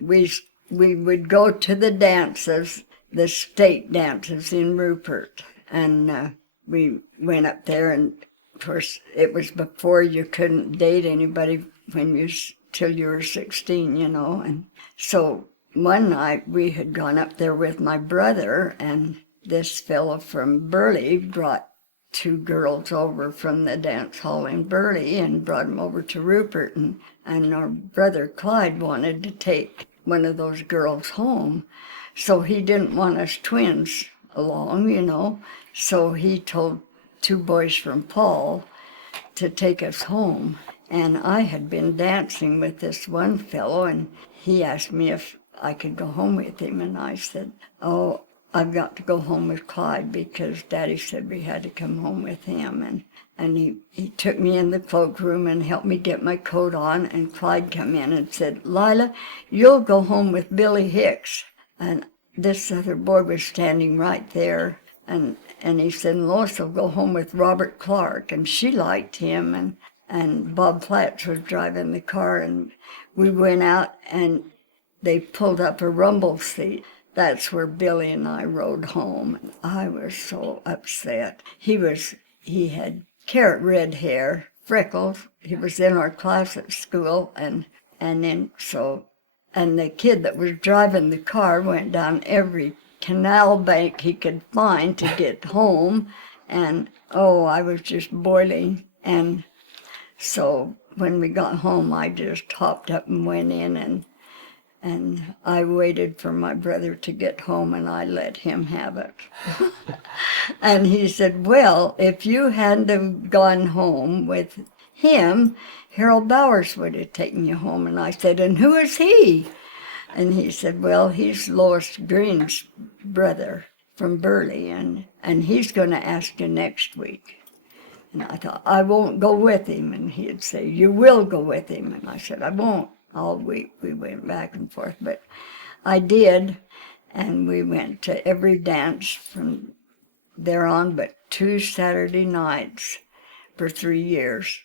we we would go to the dances, the state dances in Rupert, and we went up there, and of course it was before you couldn't date anybody till you were 16, and so one night we had gone up there with my brother, and this fellow from Burley brought two girls over from the dance hall in Burley and brought them over to Rupert, and our brother Clyde wanted to take one of those girls home, so he didn't want us twins along, so he told two boys from Paul to take us home. And I had been dancing with this one fellow, and he asked me if I could go home with him, and I said, oh, I've got to go home with Clyde because Daddy said we had to come home with him. And he took me in the cloakroom and helped me get my coat on, and Clyde come in and said, Lila, you'll go home with Billy Hicks. And this other boy was standing right there, and he said, Lois will go home with Robert Clark, and she liked him, and Bob Platts was driving the car, and we went out, and they pulled up a rumble seat. That's where Billy and I rode home. I was so upset. He had carrot red hair, freckles. He was in our class at school, and the kid that was driving the car went down every canal bank he could find to get home, and I was just boiling. And so when we got home, I just hopped up and went in, and I waited for my brother to get home, and I let him have it. And he said, well, if you hadn't have gone home with him, Harold Bowers would have taken you home. And I said, and who is he? And he said, well, he's Lois Green's brother from Burley, and he's going to ask you next week. And I thought, I won't go with him. And he'd say, you will go with him. And I said, I won't. All week we went back and forth, but I did, and we went to every dance from there on, but 2 Saturday nights for 3 years.